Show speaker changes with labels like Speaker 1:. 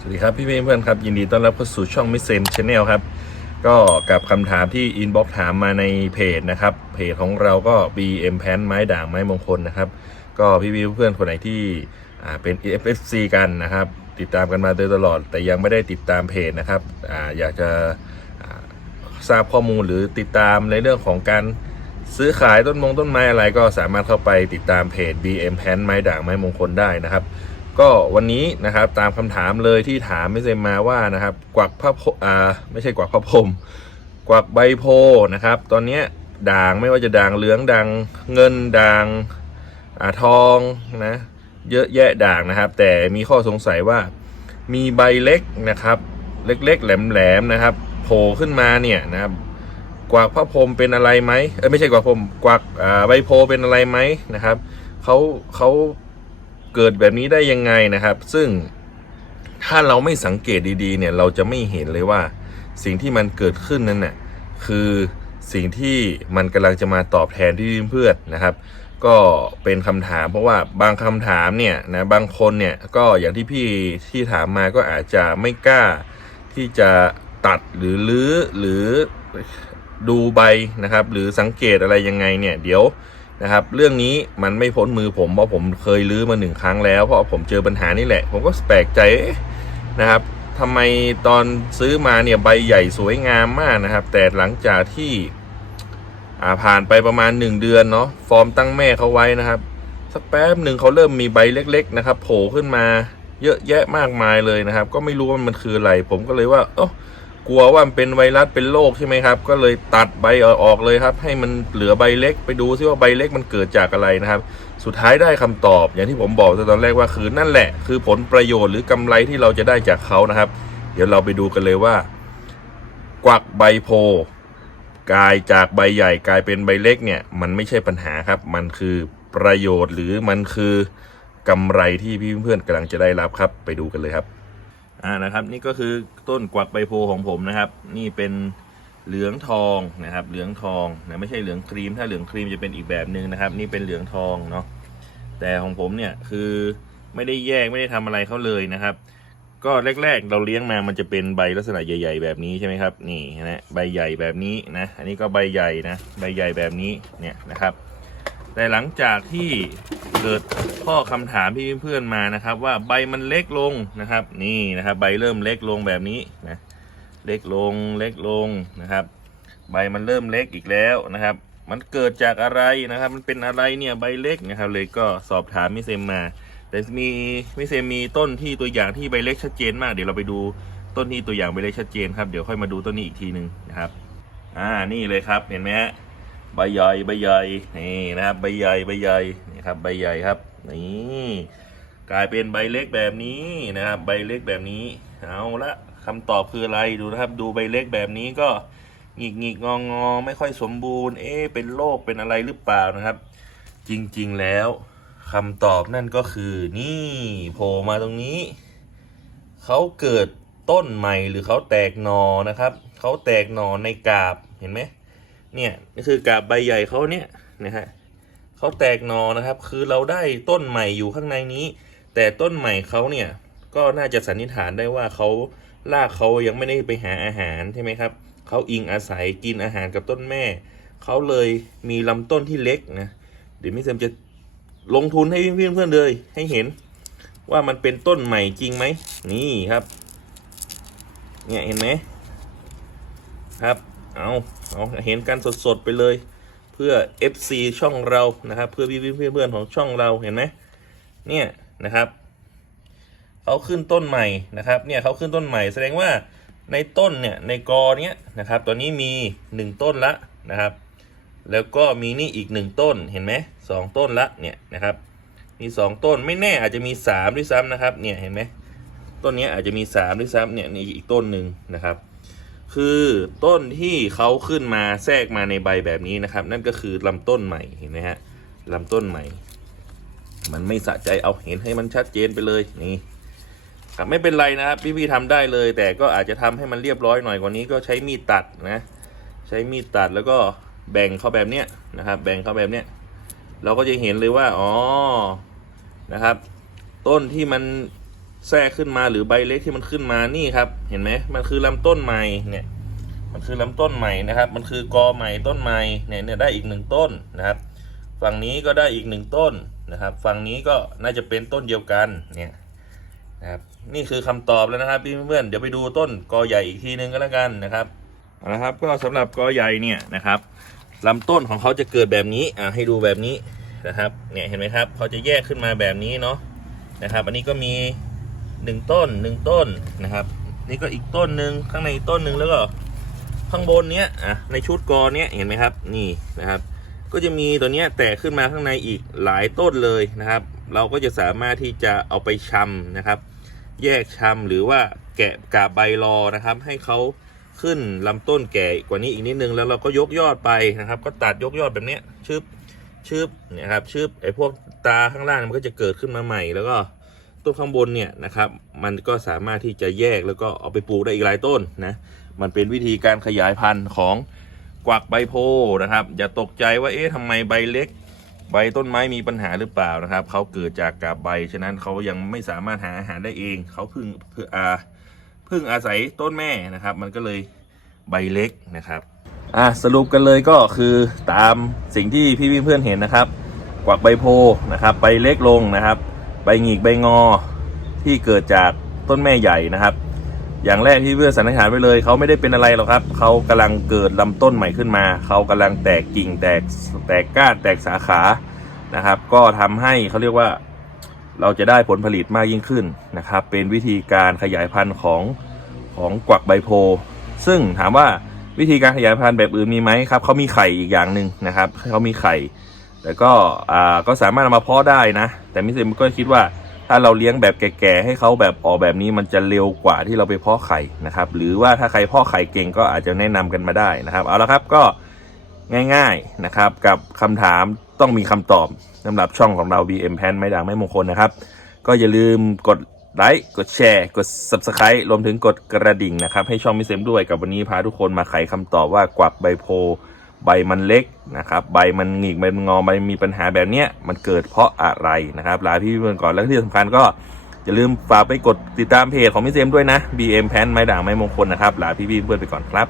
Speaker 1: สวัสดีครับ พี่เพื่อนครับ ยินดีต้อนรับเข้าสู่ช่องมิเซมชาแนลครับ ก็กับคำถามที่อินบ็อกถามมาในเพจนะครับ เพจของเราก็ BM แพนไม้ด่างไม้มงคลนะครับ ก็พี่เพื่อนคนไหนที่เป็น FFC กันนะครับ ติดตามกันมาโดยตลอด แต่ยังไม่ได้ติดตามเพจนะครับออยากจะทราบข้อมูลหรือติดตามในเรื่องของการซื้อขายต้นมงต้นไม้อะไรก็สามารถเข้าไปติดตามเพจ BM แพนไม้ด่างไม้มงคลได้นะครับ ก็วันนี้นะครับตามคำถามเลยที่ถามไม่เซมมาว่านะครับ กวักพระโพอ่าไม่ใช่กวักพระพรมกวักใบโพนะครับ ตอนเนี้ยด่างไม่ว่าจะด่างเหลืองด่างเงินด่างอ่าทองนะเยอะแยะด่างนะครับ แต่มีข้อสงสัยว่ามีใบเล็กนะครับ เล็กๆ แหลมๆนะครับโผล่ขึ้นมาเนี่ยนะครับกวักพระพรมเป็นอะไรไหมเออไม่ใช่กวักพรมกวักอ่าใบโพเป็นอะไรไหมนะครับเขาเขา เกิดแบบนี้ได้ยังไงนะครับ ซึ่งถ้าเราไม่สังเกตดีๆ เนี่ย เราจะไม่เห็นเลยว่า สิ่งที่มันเกิดขึ้นนั้นน่ะคือสิ่งที่มันกำลังจะมาตอบแทนที่เพื่อนนะครับ ก็เป็นคำถามเพราะว่าบางคำถามเนี่ยนะบางคนเนี่ยก็อย่างที่พี่ที่ถามมาก็อาจจะไม่กล้าที่จะตัดหรือลื้อหรือดูใบนะครับ หรือสังเกตอะไรยังไงเนี่ย เดี๋ยว นะครับ เรื่องนี้มันไม่พ้นมือผมเพราะผมเคยลื้อมาหนึ่งครั้งแล้วเพราะผมเจอปัญหานี่แหละ ผมก็แปลกใจนะครับทำไมตอนซื้อมาเนี่ยใบใหญ่สวยงามมากนะครับ แต่หลังจากที่ผ่านไปประมาณ 1 เดือนเนาะฟอร์มตั้งแม่เขาไว้นะครับสักแป๊บหนึ่งเขาเริ่มมีใบเล็ก ๆ นะครับ โผล่ขึ้นมาเยอะแยะมากมายเลยนะครับ ก็ไม่รู้ว่ามันคืออะไร ผมก็เลยว่าเอ้า กลัวว่ามันเป็นไวรัสเป็นโรคใช่ไหมครับ ก็เลยตัดใบออกเลยครับ ให้มันเหลือใบเล็กไปดูซิว่าใบเล็กมันเกิดจากอะไรนะครับ สุดท้ายได้คำตอบ อย่างที่ผมบอกตอนแรกว่าคือนั่นแหละ คือผลประโยชน์หรือกำไรที่เราจะได้จากเขานะครับ เดี๋ยวเราไปดูกันเลยว่า กวักใบโพกลายจากใบใหญ่กลายเป็นใบเล็กเนี่ย มันไม่ใช่ปัญหาครับ มันคือประโยชน์หรือมันคือกำไรที่พี่เพื่อนๆกำลังจะได้รับครับ ไปดูกันเลยครับ อ่านะครับ นี่ก็คือต้นกวักใบโพของผมนะครับ นี่เป็นเหลืองทองนะครับ เหลืองทองนะไม่ใช่เหลืองครีม ถ้าเหลืองครีมจะเป็นอีกแบบหนึ่งนะครับ นี่เป็นเหลืองทองเนาะแต่ของผมเนี่ยคือไม่ได้แยกไม่ได้ทำอะไรเขาเลยนะครับ ก็แรกๆ เราเลี้ยงมามันจะเป็นใบลักษณะใหญ่ ๆ แบบนี้ใช่ไหมครับ นี่นะใบใหญ่แบบนี้นะ อันนี้ก็ใบใหญ่นะ ใบใหญ่แบบนี้เนี่ยนะครับ แต่หลังจากที่เกิดข้อคำถามพี่เพื่อนๆมานะครับ ว่าใบมันเล็กลงนะครับ นี่นะครับ ใบเริ่มเล็กลงแบบนี้นะเล็กลงเล็กลงนะครับ ใบมันเริ่มเล็กอีกแล้วนะครับ มันเกิดจากอะไรนะครับ มันเป็นอะไรเนี่ยใบเล็กนะครับ เลยก็สอบถามมิเซมมา แต่มีมิเซมมีต้นที่ตัวอย่างที่ใบเล็กชัดเจนมากเดี๋ยวเราไปดูต้นที่ตัวอย่างใบเล็กชัดเจนครับเดี๋ยวค่อยมาดูต้นนี้อีกทีหนึ่งนะครับ อ่านี่เลยครับเห็นไหมฮะ ใบใหญ่ใบใหญ่นี่นะครับใบใหญ่ใบใหญ่นี่ครับใบใหญ่ครับนี่กลายเป็นใบเล็กแบบนี้นะครับใบเล็กแบบนี้เอาละคำตอบคืออะไรดูนะครับ ดูใบเล็กแบบนี้ก็หงิกหงิกงองงอไม่ค่อยสมบูรณ์ เอ๊ะเป็นโรคเป็นอะไรหรือเปล่านะครับ จริงๆแล้วคำตอบนั่นก็คือนี่โผล่มาตรงนี้เขาเกิดต้นใหม่หรือเขาแตกหนอนะครับเขาแตกหนอในกาบเห็นไหม เนี่ยนี่คือกาบใบใหญ่เขาเนี่ยนะฮะเขาแตกหนอนะครับ คือเราได้ต้นใหม่อยู่ข้างในนี้ แต่ต้นใหม่เขาเนี่ยก็น่าจะสันนิษฐานได้ว่าเขาลากเขายังไม่ได้ไปหาอาหารใช่ไหมครับเขาอิงอาศัยกินอาหารกับต้นแม่ เขาเลยมีลำต้นที่เล็กนะเดี๋ยวมิเซมจะลงทุนให้เพื่อนๆเลย ให้เห็นว่ามันเป็นต้นใหม่จริงไหมนี่ครับ เนี่ยเห็นไหมครับ เอา เอาเห็นกันสดๆไปเลย เพื่อ FC ช่องเรานะครับ เพื่อพี่เพื่อนๆของช่องเราเห็นไหมเนี่ยนะครับเขาขึ้นต้นใหม่นะครับเนี่ยเขาขึ้นต้นใหม่ แสดงว่าในต้นเนี่ยในกอเนี้ยนะครับตอนนี้มีหนึ่งต้นละนะครับ แล้วก็มีนี่อีกหนึ่งต้นเห็นไหมสองต้นละเนี่ยนะครับ มีสองต้นไม่แน่อาจจะมีสามด้วยซ้ำนะครับเนี่ยเห็นไหมต้นเนี้ยอาจจะมีสามด้วยซ้ำเนี่ยนี่อีกต้นหนึ่งนะครับ คือต้นที่เขาขึ้นมาแทรกมาในใบแบบนี้นะครับ นั่นก็คือลำต้นใหม่เห็นไหมฮะลำต้นใหม่ มันไม่สะใจเอาเห็นให้มันชัดเจนไปเลยนี่ครับไม่เป็นไรนะครับพี่ๆทำได้เลย แต่ก็อาจจะทำให้มันเรียบร้อยหน่อยกว่านี้ก็ใช้มีดตัดนะ ใช้มีดตัดแล้วก็แบ่งเข้าแบบเนี้ยนะครับ แบ่งเข้าแบบเนี้ยเราก็จะเห็นเลยว่าอ๋อนะครับ ต้นที่มัน แทรกขึ้นมาหรือใบเล็กที่มันขึ้นมานี่ครับ เห็นไหมมันคือลำต้นใหม่เนี่ย มันคือลำต้นใหม่นะครับ มันคือกอใหม่ต้นใหม่เนี่ยเนี่ยได้อีกหนึ่งต้นนะครับ ฝั่งนี้ก็ได้อีกหนึ่งต้นนะครับ ฝั่งนี้ก็น่าจะเป็นต้นเดียวกันเนี่ยนะครับนี่คือคำตอบแล้วนะครับพี่เพื่อนเดี๋ยวไปดูต้นกอใหญ่อีกทีนึงก็แล้วกันนะครับเอาละครับ ก็สำหรับกอใหญ่เนี่ยนะครับลำต้นของเขาจะเกิดแบบนี้อ่าให้ดูแบบนี้นะครับ เนี่ยเห็นไหมครับเขาจะแยกขึ้นมาแบบนี้เนาะนะครับ อันนี้ก็มี หนึ่งต้นหนึ่งต้นนะครับ นี่ก็อีกต้นหนึ่งข้างในต้นหนึ่งแล้วก็ข้างบนเนี้ยอะในชุดกอเนี้ยเห็นไหมครับ นี่นะครับ ก็จะมีตัวเนี้ยแตกขึ้นมาข้างในอีกหลายต้นเลยนะครับ เราก็จะสามารถที่จะเอาไปชำนะครับ แยกชำหรือว่าแกะกาบใบรอนะครับ ให้เขาขึ้นลำต้นแก่กว่านี้อีกนิดนึงแล้วเราก็ยกยอดไปนะครับ ก็ตัดยกยอดแบบเนี้ยชึบชึบเนี่ยครับชึบไอ้พวกตาข้างล่างมันก็จะเกิดขึ้นมาใหม่แล้วก็ ต้นข้างบนเนี่ยนะครับมันก็สามารถที่จะแยกแล้วก็เอาไปปลูกได้อีกหลายต้นนะมันเป็นวิธีการขยายพันธุ์ของกวักใบโพนะครับ อย่าตกใจว่าเอ๊ะทำไมใบเล็ก ใบต้นไม้มีปัญหาหรือเปล่านะครับเขาเกิดจากกาบใบฉะนั้นเขายังไม่สามารถหาอาหารได้เองเขาพึ่งพึ่งอาพึ่งอาศัยต้นแม่นะครับ มันก็เลยใบเล็กนะครับอะสรุปกันเลยก็คือตามสิ่งที่พี่เพื่อนเห็นนะครับ กวักใบโพนะครับใบเล็กลงนะครับ ใบหงิกใบงอที่เกิดจากต้นแม่ใหญ่นะครับ อย่างแรกที่เพื่อสันนิษฐานไปเลยเขาไม่ได้เป็นอะไรหรอกครับเขากำลังเกิดลำต้นใหม่ขึ้นมาเขากำลังแตกกิ่งแตกแตกก้านแตกสาขานะครับ ก็ทำให้เขาเรียกว่าเราจะได้ผลผลิตมากยิ่งขึ้นนะครับ เป็นวิธีการขยายพันธุ์ของของกวักใบโพ ซึ่งถามว่าวิธีการขยายพันธุ์แบบอื่นมีไหมครับเขามีไข่อีกอย่างหนึ่งนะครับเขามีไข่ แต่ก็อ่าก็สามารถเอามาเพาะได้นะ แต่มิสเซมก็คิดว่าถ้าเราเลี้ยงแบบแก่ๆให้เขาแบบออกแบบนี้มันจะเร็วกว่าที่เราไปเพาะไข่นะครับ หรือว่าถ้าใครเพาะไข่เก่งก็อาจจะแนะนำกันมาได้นะครับ เอาละครับก็ง่าย ๆนะครับ กับคำถามต้องมีคำตอบสำหรับช่องของเรา BM แพนไม่ดังไม่มงคลนะครับ ก็อย่าลืมกดไลค์กดแชร์ กด Subscribe รวมถึงกดกระดิ่งนะครับ ให้ช่องมิสเซมด้วยกับวันนี้พาทุกคนมาไขคำตอบว่ากวักใบโพ ใบมันเล็กนะครับ ใบมันหงิกใบมันงอใบมีปัญหาแบบเนี้ยมันเกิดเพราะอะไรนะครับลาพี่เพื่อนก่อนแล้วที่สำคัญก็อย่าลืมฝากไปกดติดตามเพจของมิสเซมด้วยนะ BM แพนไม้ด่างไม้มงคลนะครับลาพี่เพื่อนไปก่อนครับ